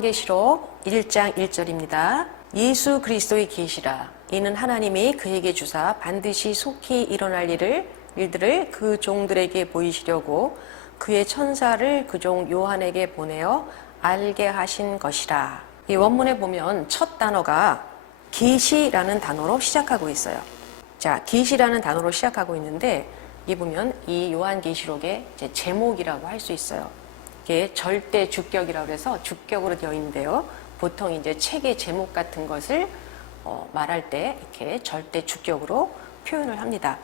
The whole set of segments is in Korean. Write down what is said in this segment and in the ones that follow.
계시록 1장 1절입니다. 예수 그리스도의 계시라. 이는 하나님이 그에게 주사 반드시 속히 일어날 일들을 그 종들에게 보이시려고 그의 천사를 그 종 요한에게 보내어 알게 하신 것이라. 이 원문에 보면 첫 단어가 계시라는 단어로 시작하고 있어요. 자, 계시라는 단어로 시작하고 있는데 이 보면 이 요한계시록의 제목이라고 할 수 있어요. 이게 절대 주격이라고 해서 주격으로 되어 있는데요. 보통 이제 책의 제목 같은 것을 말할 때 이렇게 절대 주격으로 표현을 합니다.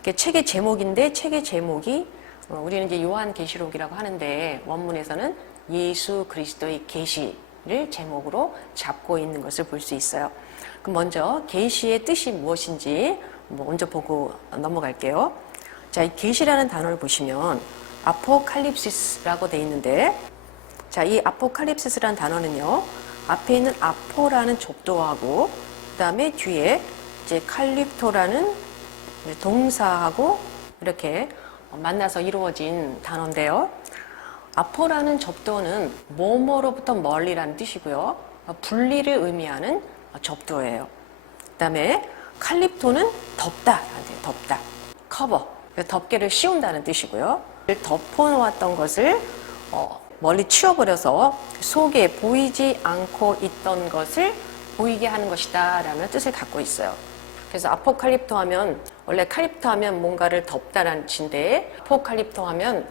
이게 책의 제목인데 책의 제목이 우리는 이제 요한계시록이라고 하는데 원문에서는 예수 그리스도의 계시를 제목으로 잡고 있는 것을 볼 수 있어요. 그럼 먼저 계시의 뜻이 무엇인지 먼저 보고 넘어갈게요. 자, 이 계시라는 단어를 보시면 아포칼립시스라고 되어 있는데, 자, 이 아포칼립시스라는 단어는요, 앞에 있는 아포라는 족도하고, 그 다음에 뒤에 이제 칼립토라는 동사하고 이렇게 만나서 이루어진 단어인데요. 아포라는 접두어는 뭐뭐로부터 멀리라는 뜻이고요. 분리를 의미하는 접두어예요. 그 다음에 칼립토는 덮다라는 뜻이에요. 덮다. 커버. 덮개를 씌운다는 뜻이고요. 덮어놓았던 것을 멀리 치워버려서 속에 보이지 않고 있던 것을 보이게 하는 것이다 라는 뜻을 갖고 있어요. 그래서 아포칼립토 하면 원래 칼립토 하면 뭔가를 덮다라는 뜻인데 아포칼립토 하면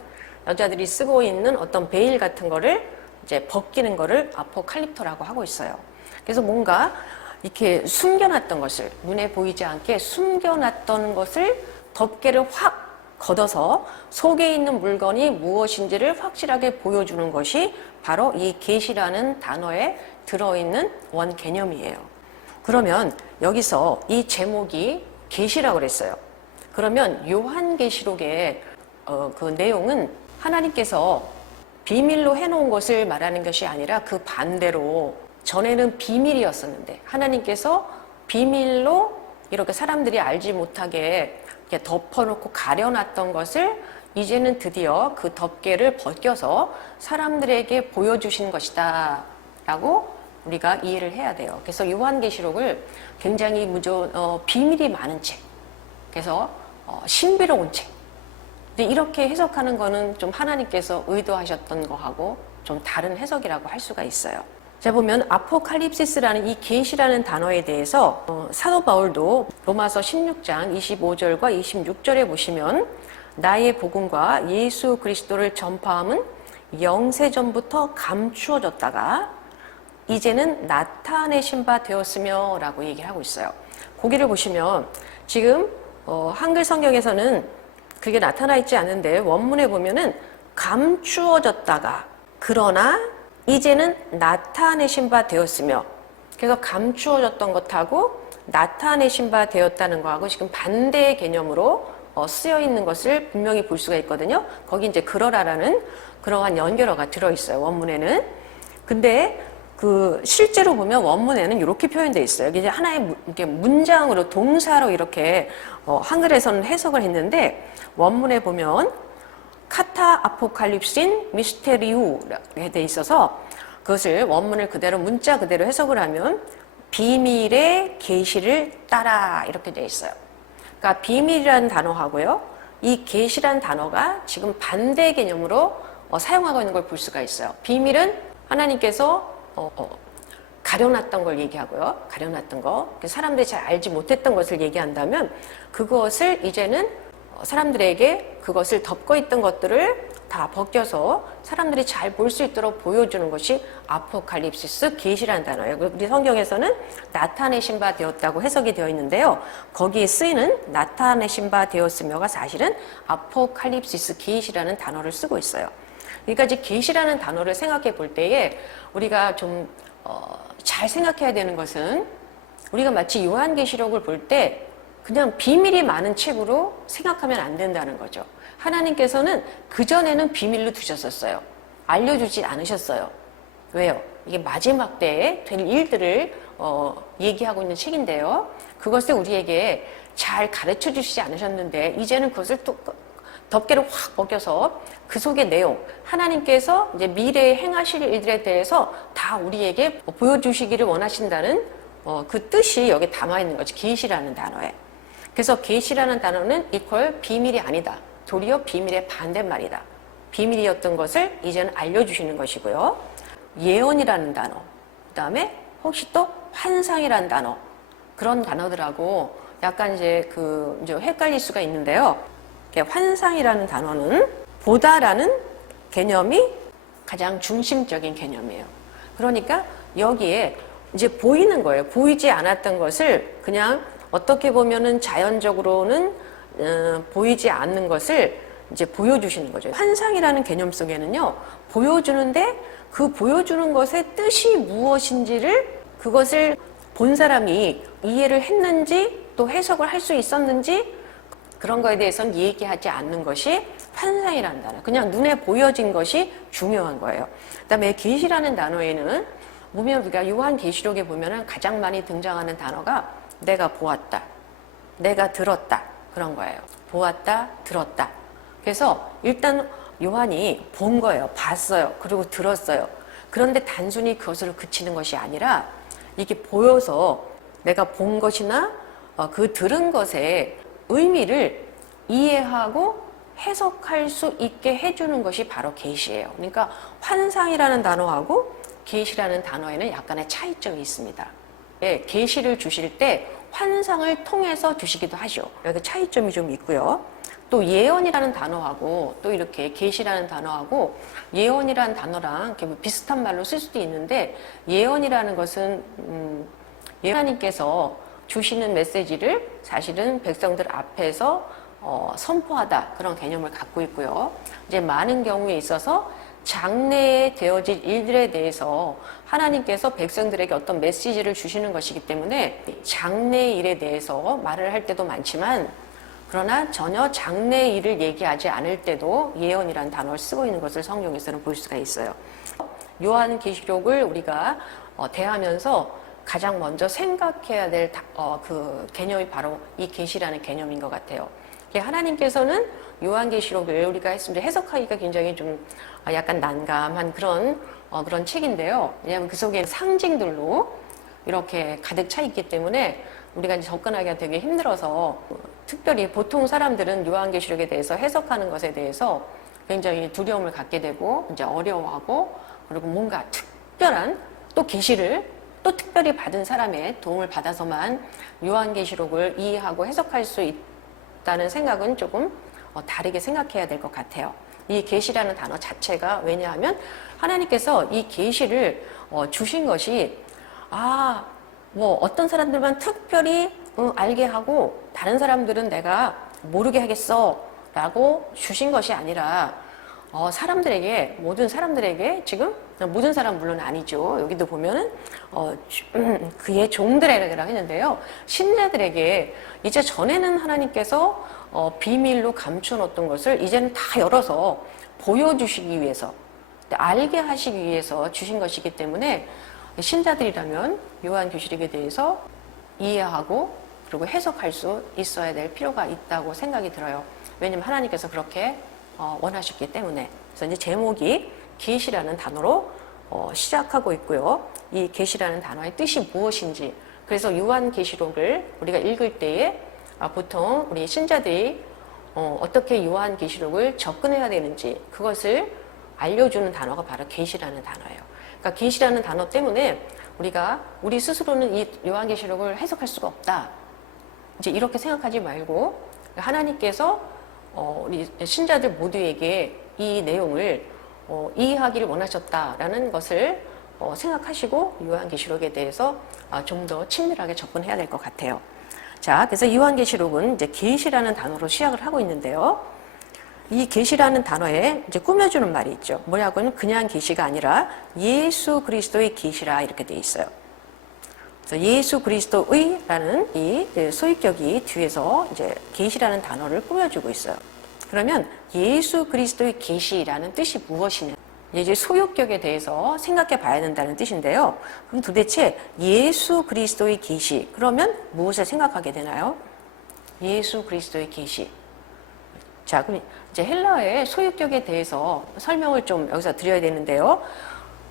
여자들이 쓰고 있는 어떤 베일 같은 거를 이제 벗기는 거를 아포칼립토라고 하고 있어요. 그래서 뭔가 이렇게 숨겨놨던 것을 눈에 보이지 않게 숨겨놨던 것을 덮개를 확 걷어서 속에 있는 물건이 무엇인지를 확실하게 보여주는 것이 바로 이 계시라는 단어에 들어있는 원 개념이에요. 그러면 여기서 이 제목이 계시라고 그랬어요. 그러면 요한계시록의 그 내용은 하나님께서 비밀로 해놓은 것을 말하는 것이 아니라 그 반대로 전에는 비밀이었었는데 하나님께서 비밀로 이렇게 사람들이 알지 못하게 이렇게 덮어놓고 가려놨던 것을 이제는 드디어 그 덮개를 벗겨서 사람들에게 보여주신 것이다 라고 우리가 이해를 해야 돼요. 그래서 요한계시록을 굉장히 비밀이 많은 책, 그래서 신비로운 책, 근데 이렇게 해석하는 거는 좀 하나님께서 의도하셨던 거하고 좀 다른 해석이라고 할 수가 있어요. 자, 보면 아포칼립시스라는 이 계시라는 단어에 대해서 사도 바울도 로마서 16장 25절과 26절에 보시면 나의 복음과 예수 그리스도를 전파함은 영세전부터 감추어졌다가 이제는 나타내신 바 되었으며 라고 얘기를 하고 있어요. 거기를 보시면 지금 한글 성경에서는 그게 나타나 있지 않은데 원문에 보면은 감추어졌다가 그러나 이제는 나타내신 바 되었으며, 그래서 감추어졌던 것하고 나타내신 바 되었다는 거하고 지금 반대의 개념으로 쓰여 있는 것을 분명히 볼 수가 있거든요. 거기 이제 그러라라는 그러한 연결어가 들어있어요, 원문에는. 근데 실제로 보면 원문에는 이렇게 표현되어 있어요. 이게 하나의 이렇게 문장으로 동사로 이렇게 한글에서는 해석을 했는데 원문에 보면 카타 아포칼립신 미스테리우라고 돼 있어서 그것을 원문을 그대로 문자 그대로 해석을 하면 비밀의 계시를 따라 이렇게 돼 있어요. 그러니까 비밀이라는 단어하고요, 이 계시라는 단어가 지금 반대 개념으로 사용하고 있는 걸 볼 수가 있어요. 비밀은 하나님께서 가려놨던 걸 얘기하고요. 가려놨던 거. 사람들이 잘 알지 못했던 것을 얘기한다면 그것을 이제는 사람들에게 그것을 덮고 있던 것들을 다 벗겨서 사람들이 잘 볼 수 있도록 보여주는 것이 아포칼립시스, 계시라는 단어예요. 우리 성경에서는 나타내신 바 되었다고 해석이 되어 있는데요. 거기에 쓰이는 나타내신 바 되었으며가 사실은 아포칼립시스, 계시라는 단어를 쓰고 있어요. 그러니까 이제 계시라는 단어를 생각해 볼 때에 우리가 좀 잘 생각해야 되는 것은 우리가 마치 요한계시록을 볼 때 그냥 비밀이 많은 책으로 생각하면 안 된다는 거죠. 하나님께서는 그전에는 비밀로 두셨었어요. 알려주지 않으셨어요. 왜요? 이게 마지막 때에 될 일들을 얘기하고 있는 책인데요. 그것을 우리에게 잘 가르쳐 주시지 않으셨는데 이제는 그것을 또 덮개를 확 벗겨서 그 속의 내용, 하나님께서 이제 미래에 행하실 일들에 대해서 다 우리에게 보여주시기를 원하신다는 그 뜻이 여기 담아 있는 거지. 계시라는 단어에. 그래서 계시라는 단어는 이퀄 비밀이 아니다. 도리어 비밀의 반대말이다. 비밀이었던 것을 이제는 알려주시는 것이고요. 예언이라는 단어, 그 다음에 혹시 또 환상이라는 단어, 그런 단어들하고 약간 이제 이제 헷갈릴 수가 있는데요. 환상이라는 단어는 보다라는 개념이 가장 중심적인 개념이에요. 그러니까 여기에 이제 보이는 거예요. 보이지 않았던 것을 그냥 어떻게 보면은 자연적으로는 보이지 않는 것을 이제 보여주시는 거죠. 환상이라는 개념 속에는요, 보여주는데 그 보여주는 것의 뜻이 무엇인지를 그것을 본 사람이 이해를 했는지 또 해석을 할 수 있었는지 그런 거에 대해서는 얘기하지 않는 것이 환상이라는 단어. 그냥 눈에 보여진 것이 중요한 거예요. 그다음에 계시라는 단어에는 보면 우리가 요한계시록에 보면은 가장 많이 등장하는 단어가 내가 보았다, 내가 들었다 그런 거예요. 보았다, 들었다. 그래서 일단 요한이 본 거예요. 봤어요. 그리고 들었어요. 그런데 단순히 그것으로 그치는 것이 아니라 이게 보여서 내가 본 것이나 그 들은 것의 의미를 이해하고 해석할 수 있게 해주는 것이 바로 계시예요. 그러니까 환상이라는 단어하고 계시라는 단어에는 약간의 차이점이 있습니다. 예, 계시를 주실 때 환상을 통해서 주시기도 하죠. 여기 차이점이 좀 있고요. 또 예언이라는 단어하고 또 이렇게 계시라는 단어하고 예언이라는 단어랑 이렇게 뭐 비슷한 말로 쓸 수도 있는데 예언이라는 것은 하나님께서 주시는 메시지를 사실은 백성들 앞에서 선포하다 그런 개념을 갖고 있고요. 이제 많은 경우에 있어서 장래에 되어질 일들에 대해서 하나님께서 백성들에게 어떤 메시지를 주시는 것이기 때문에 장래의 일에 대해서 말을 할 때도 많지만 그러나 전혀 장래의 일을 얘기하지 않을 때도 예언이라는 단어를 쓰고 있는 것을 성경에서는 볼 수가 있어요. 요한계시록을 우리가 대하면서 가장 먼저 생각해야 될 그 개념이 바로 이 계시라는 개념인 것 같아요. 하나님께서는 요한계시록을 우리가 했으면 해석하기가 굉장히 좀 약간 난감한 그런 책인데요. 왜냐하면 그 속에 상징들로 이렇게 가득 차 있기 때문에 우리가 이제 접근하기가 되게 힘들어서 특별히 보통 사람들은 요한계시록에 대해서 해석하는 것에 대해서 굉장히 두려움을 갖게 되고 이제 어려워하고 그리고 뭔가 특별한 또 계시를 또 특별히 받은 사람의 도움을 받아서만 요한계시록을 이해하고 해석할 수 있다는 생각은 조금 다르게 생각해야 될 것 같아요. 이 계시라는 단어 자체가 왜냐하면 하나님께서 이 계시를 주신 것이 뭐 어떤 사람들만 특별히 알게 하고 다른 사람들은 내가 모르게 하겠어 라고 주신 것이 아니라 사람들에게 모든 사람들에게 지금 모든 사람 물론 아니죠. 여기도 보면은 그의 종들에게라고 했는데요. 신자들에게 이제 전에는 하나님께서 비밀로 감춰놓았던 것을 이제는 다 열어서 보여주시기 위해서 알게 하시기 위해서 주신 것이기 때문에 신자들이라면 요한계시록에 대해서 이해하고 그리고 해석할 수 있어야 될 필요가 있다고 생각이 들어요. 왜냐하면 하나님께서 그렇게 원하셨기 때문에. 그래서 이제 제목이 계시라는 단어로 시작하고 있고요. 이 계시라는 단어의 뜻이 무엇인지. 그래서 요한계시록을 우리가 읽을 때에 보통 우리 신자들이 어떻게 요한계시록을 접근해야 되는지 그것을 알려주는 단어가 바로 계시라는 단어예요. 그러니까 계시라는 단어 때문에 우리 스스로는 이 요한계시록을 해석할 수가 없다. 이제 이렇게 생각하지 말고 하나님께서 우리 신자들 모두에게 이 내용을 이해하기를 원하셨다라는 것을 생각하시고 요한계시록에 대해서 좀 더 친밀하게 접근해야 될 것 같아요. 자, 그래서 요한계시록은 이제 계시라는 단어로 시작을 하고 있는데요. 이 계시라는 단어에 이제 꾸며주는 말이 있죠. 뭐냐고는 그냥 계시가 아니라 예수 그리스도의 계시라 이렇게 돼 있어요. 그래서 예수 그리스도의라는 이 소유격이 뒤에서 이제 계시라는 단어를 꾸며주고 있어요. 그러면 예수 그리스도의 계시라는 뜻이 무엇이냐? 이제 소유격에 대해서 생각해 봐야 된다는 뜻인데요. 그럼 도대체 예수 그리스도의 계시 그러면 무엇을 생각하게 되나요? 예수 그리스도의 계시. 자, 그럼 이제 헬라어의 소유격에 대해서 설명을 좀 여기서 드려야 되는데요.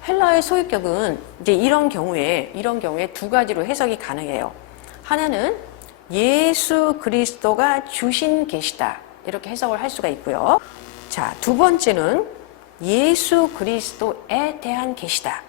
헬라어의 소유격은 이제 이런 경우에 두 가지로 해석이 가능해요. 하나는 예수 그리스도가 주신 계시다. 이렇게 해석을 할 수가 있고요. 자, 두 번째는 예수 그리스도에 대한 계시다.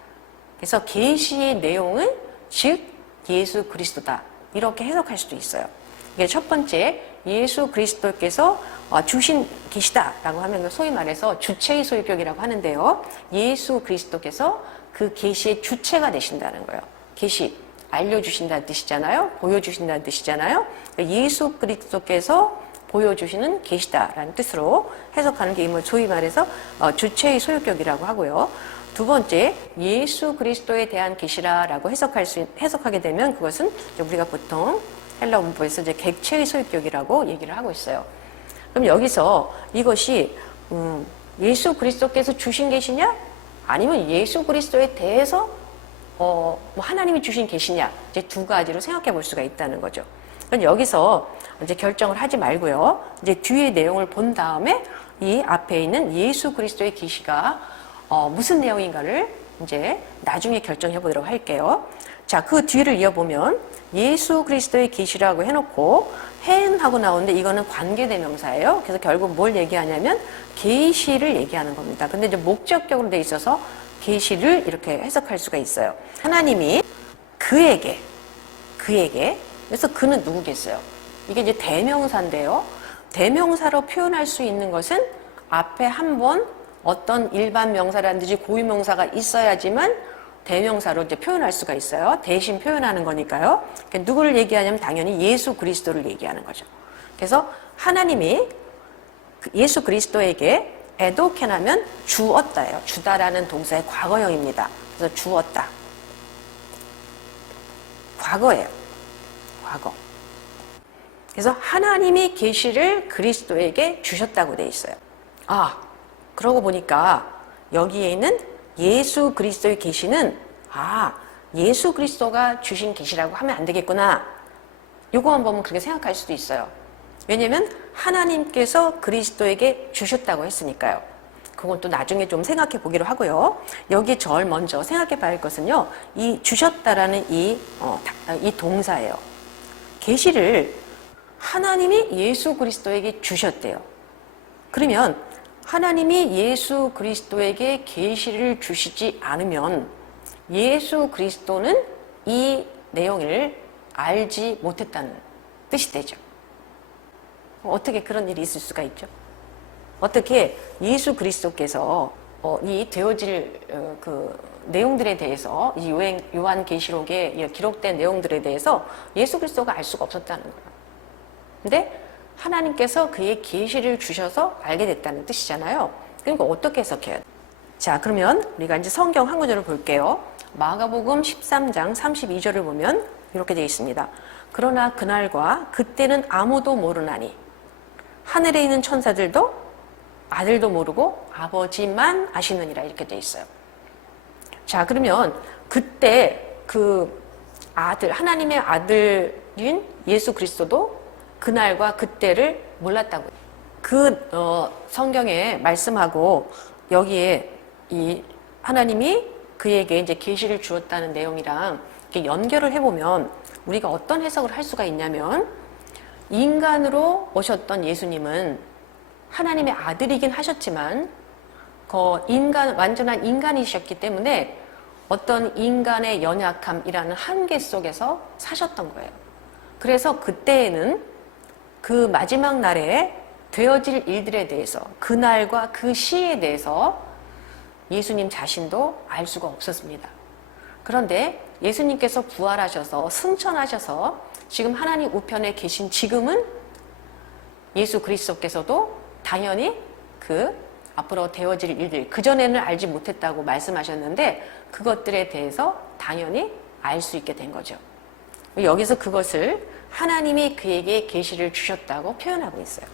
그래서 계시의 내용은 즉 예수 그리스도다. 이렇게 해석할 수도 있어요. 이게 첫 번째, 예수 그리스도께서 주신 계시다라고 하면 소위 말해서 주체의 소유격이라고 하는데요. 예수 그리스도께서 그 계시의 주체가 되신다는 거예요. 계시, 알려주신다는 뜻이잖아요. 보여주신다는 뜻이잖아요. 예수 그리스도께서 보여주시는 계시다라는 뜻으로 해석하는 게 소위 말해서 주체의 소유격이라고 하고요. 두 번째, 예수 그리스도에 대한 계시라라고 해석하게 되면 그것은 우리가 보통 헬라 문법에서 이제 객체의 소유격이라고 얘기를 하고 있어요. 그럼 여기서 이것이 예수 그리스도께서 주신 계시냐? 아니면 예수 그리스도에 대해서 뭐 하나님이 주신 계시냐? 이제 두 가지로 생각해 볼 수가 있다는 거죠. 그럼 여기서 이제 결정을 하지 말고요. 이제 뒤의 내용을 본 다음에 이 앞에 있는 예수 그리스도의 계시가 무슨 내용인가를 이제 나중에 결정해 보도록 할게요. 자, 그 뒤를 이어보면 예수 그리스도의 계시라고 해놓고 행하고 나오는데 이거는 관계대명사예요. 그래서 결국 뭘 얘기하냐면 계시를 얘기하는 겁니다. 근데 이제 목적격으로 돼 있어서 계시를 이렇게 해석할 수가 있어요. 하나님이 그에게 그래서 그는 누구겠어요? 이게 이제 대명사인데요. 대명사로 표현할 수 있는 것은 앞에 한번 어떤 일반 명사라든지 고유명사가 있어야지만 대명사로 이제 표현할 수가 있어요. 대신 표현하는 거니까요. 그러니까 누구를 얘기하냐면 당연히 예수 그리스도를 얘기하는 거죠. 그래서 하나님이 예수 그리스도에게 에도케나면 주었다예요. 주다라는 동사의 과거형입니다. 그래서 주었다. 과거예요. 과거. 그래서 하나님이 계시를 그리스도에게 주셨다고 돼 있어요. 아, 그러고 보니까 여기에 있는 예수 그리스도의 계시는 예수 그리스도가 주신 계시라고 하면 안 되겠구나. 요거 한번 그렇게 생각할 수도 있어요. 왜냐면 하나님께서 그리스도에게 주셨다고 했으니까요. 그건 또 나중에 좀 생각해 보기로 하고요. 여기 절 먼저 생각해 봐야 할 것은요. 이 주셨다라는 이 동사예요. 계시를 하나님이 예수 그리스도에게 주셨대요. 그러면 하나님이 예수 그리스도에게 계시를 주시지 않으면 예수 그리스도는 이 내용을 알지 못했다는 뜻이 되죠. 어떻게 그런 일이 있을 수가 있죠? 어떻게 예수 그리스도께서 이 되어질 그 내용들에 대해서 이 요한계시록에 기록된 내용들에 대해서 예수 그리스도가 알 수가 없었다는 거예요. 근데 하나님께서 그의 계시를 주셔서 알게 됐다는 뜻이잖아요. 그러니까 어떻게 해석해야 돼? 자, 그러면 우리가 이제 성경 한 구절을 볼게요. 마가복음 13장 32절을 보면 이렇게 되어 있습니다. 그러나 그날과 그때는 아무도 모르나니 하늘에 있는 천사들도 아들도 모르고 아버지만 아시느니라 이렇게 되어 있어요. 자, 그러면 그때 그 아들, 하나님의 아들인 예수 그리스도도 그날과 그때를 몰랐다고요. 성경에 말씀하고 여기에 이 하나님이 그에게 이제 계시를 주었다는 내용이랑 이렇게 연결을 해보면 우리가 어떤 해석을 할 수가 있냐면 인간으로 오셨던 예수님은 하나님의 아들이긴 하셨지만 완전한 인간이셨기 때문에 어떤 인간의 연약함이라는 한계 속에서 사셨던 거예요. 그래서 그때에는 그 마지막 날에 되어질 일들에 대해서 그날과 그 시에 대해서 예수님 자신도 알 수가 없었습니다. 그런데 예수님께서 부활하셔서 승천하셔서 지금 하나님 우편에 계신 지금은 예수 그리스도께서도 당연히 그 앞으로 되어질 일들 그전에는 알지 못했다고 말씀하셨는데 그것들에 대해서 당연히 알 수 있게 된 거죠. 여기서 그것을 하나님이 그에게 계시를 주셨다고 표현하고 있어요.